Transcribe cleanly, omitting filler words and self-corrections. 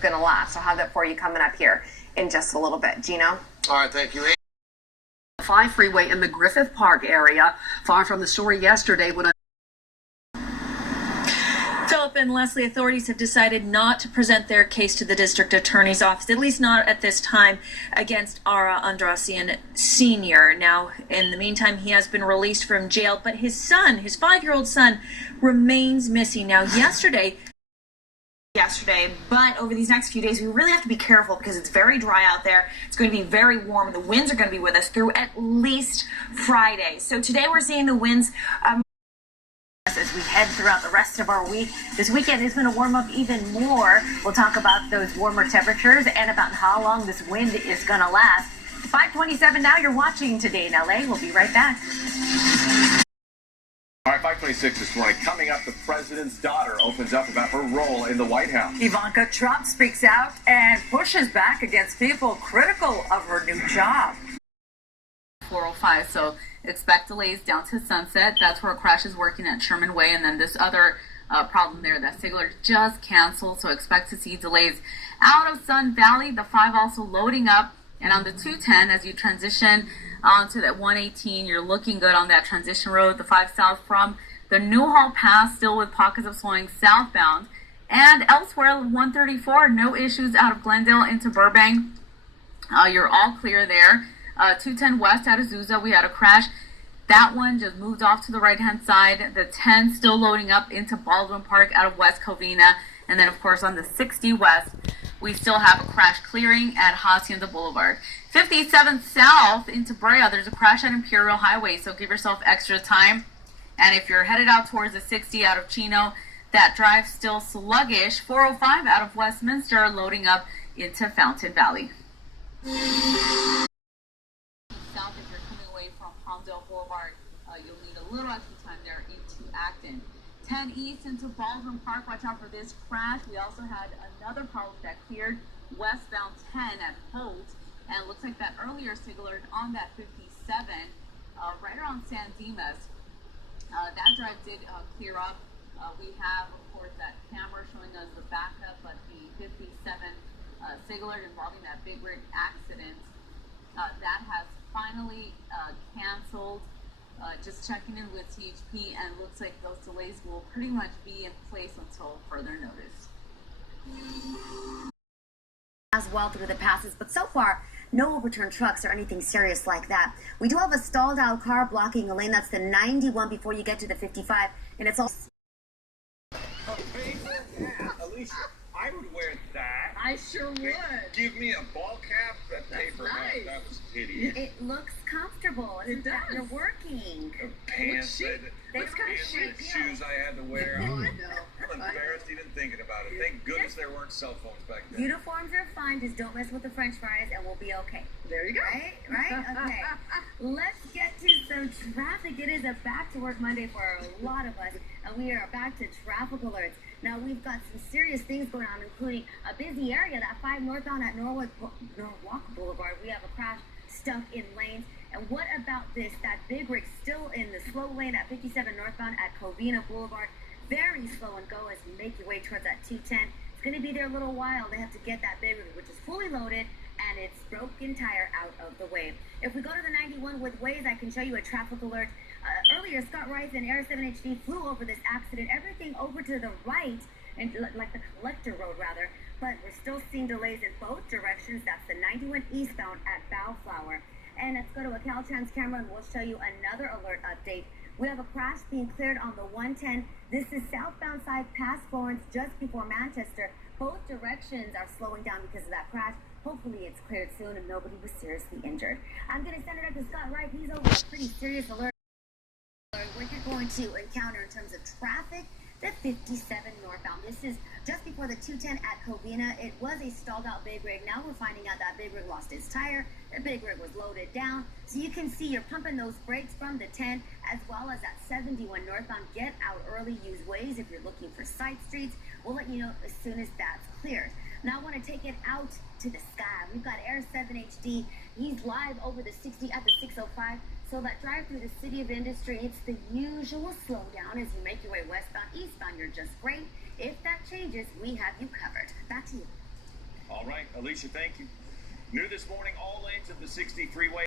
going to last. I'll have that for you coming up here in just a little bit. Gino? All right, thank you. 5 freeway in the Griffith Park area, far from the story yesterday when Philip and Leslie, authorities have decided not to present their case to the district attorney's office, at least not at this time, against Ara Andrasian Sr. Now, in the meantime, he has been released from jail, but his son, his 5-year-old son, remains missing. Now, yesterday, but over these next few days, we really have to be careful because it's very dry out there. It's going to be very warm. The winds are going to be with us through at least Friday. So today we're seeing the winds as we head throughout the rest of our week. This weekend is going to warm up even more. We'll talk about those warmer temperatures and about how long this wind is going to last. 5:27 now. You're watching Today in LA. We'll be right back. All right, 5:26 this morning. Coming up, the president's daughter opens up about her role in the White House. Ivanka Trump speaks out and pushes back against people critical of her new job. 405, so expect delays down to Sunset. That's where a crash is working at Sherman Way, and then this other problem there that Sigler just canceled, so expect to see delays out of Sun Valley. The 5 also loading up, and on the 210 as you transition onto that 118, you're looking good on that transition road. The 5 south from the Newhall Pass, still with pockets of slowing southbound, and elsewhere 134, no issues out of Glendale into Burbank. You're all clear there. 210 west out of Azusa, we had a crash. That one just moved off to the right-hand side. The 10 still loading up into Baldwin Park out of West Covina. And then, of course, on the 60 west, we still have a crash clearing at Hacienda Boulevard. 57 south into Brea, there's a crash at Imperial Highway, so give yourself extra time. And if you're headed out towards the 60 out of Chino, that drive's still sluggish. 405 out of Westminster loading up into Fountain Valley. South, if you're coming away from Palmdale Boulevard, you'll need a little extra time there into Acton. 10 east into Baldwin Park, watch out for this crash. We also had another problem that cleared westbound 10 at Holt, and it looks like that earlier Sigler on that 57 right around San Dimas. That drive did clear up. We have, of course, that camera showing us the backup, but the 57 Sigler involving that big rig accident, that has finally canceled. Just checking in with THP, and looks like those delays will pretty much be in place until further notice. As well through the passes, but so far, no overturned trucks or anything serious like that. We do have a stalled out car blocking a lane. That's the 91 before you get to the 55, and it's all... Alicia, I would wear that. I sure would. Give me a ball cap, that paper hat. That was hideous. It looks comfortable. It does. You're working. The pants, the shoes I had to wear. Oh, I know. I'm embarrassed even thinking about it. Thank goodness there weren't cell phones back then. Uniforms are fine. Just don't mess with the French fries, and we'll be okay. There you go. Right? Okay. Let's get to some traffic. It is a back-to-work Monday for a lot of us, and we are back to traffic alerts. Now, we've got some serious things going on, including a busy area, that 5 northbound at Norwalk Boulevard. We have a crash stuck in lanes. And what about this? That big rig still in the slow lane at 57 northbound at Covina Boulevard. Very slow and go as you make your way towards that 210. It's going to be there a little while. They have to get that big rig, which is fully loaded, and its broken tire out of the way. If we go to the 91 with Waze, I can show you a traffic alert. Earlier, Scott Rice and Air 7HD flew over this accident. Everything over to the right, and like the collector road rather, but we're still seeing delays in both directions. That's the 91 eastbound at Bellflower. And let's go to a Caltrans camera and we'll show you another alert update. We have a crash being cleared on the 110. This is southbound side past Florence just before Manchester. Both directions are slowing down because of that crash. Hopefully it's cleared soon and nobody was seriously injured. I'm going to send it up to Scott Wright. He's over a pretty serious alert. What you're going to encounter in terms of traffic, the 57 northbound. This is just before the 210 at Covina. It was a stalled out big rig. Now we're finding out that big rig lost its tire. The big rig was loaded down. So you can see you're pumping those brakes from the 10 as well as that 71 northbound. Get out early. Use Waze if you're looking for side streets. We'll let you know as soon as that's cleared. Now I want to take it out to the sky. We've got Air 7HD. He's live over the 60 at the 605. So that drive through the City of Industry, it's the usual slowdown as you make your way westbound, eastbound. You're just great. If that changes, we have you covered. Back to you. All right, Alicia, thank you. New this morning, all lanes of the 60 freeway